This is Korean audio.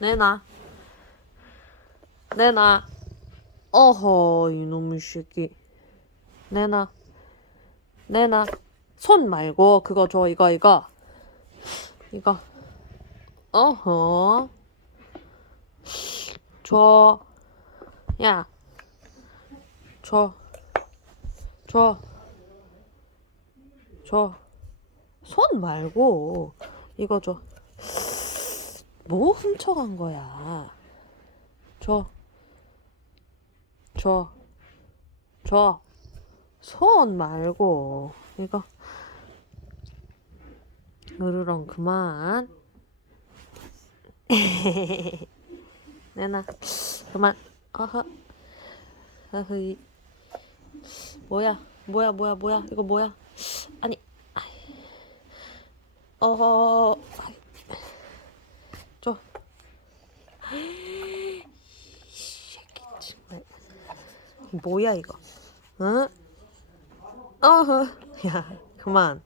내놔. 내놔. 어허, 이놈의 새끼. 내놔. 내놔. 손 말고, 그거 줘, 이거, 이거. 이거. 어허. 줘. 야. 줘. 줘. 줘. 손 말고, 이거 줘. 뭐 훔쳐간 거야? 줘. 줘. 줘. 손 말고, 이거. 으르렁 그만. 내놔. 그만. 어허. 어허이. 뭐야? 뭐야, 뭐야, 뭐야? 이거 뭐야? 아니. 어허. 아이. 줘. 이 새끼 정말. 뭐야 이거? 응? 어허. 야, 그만.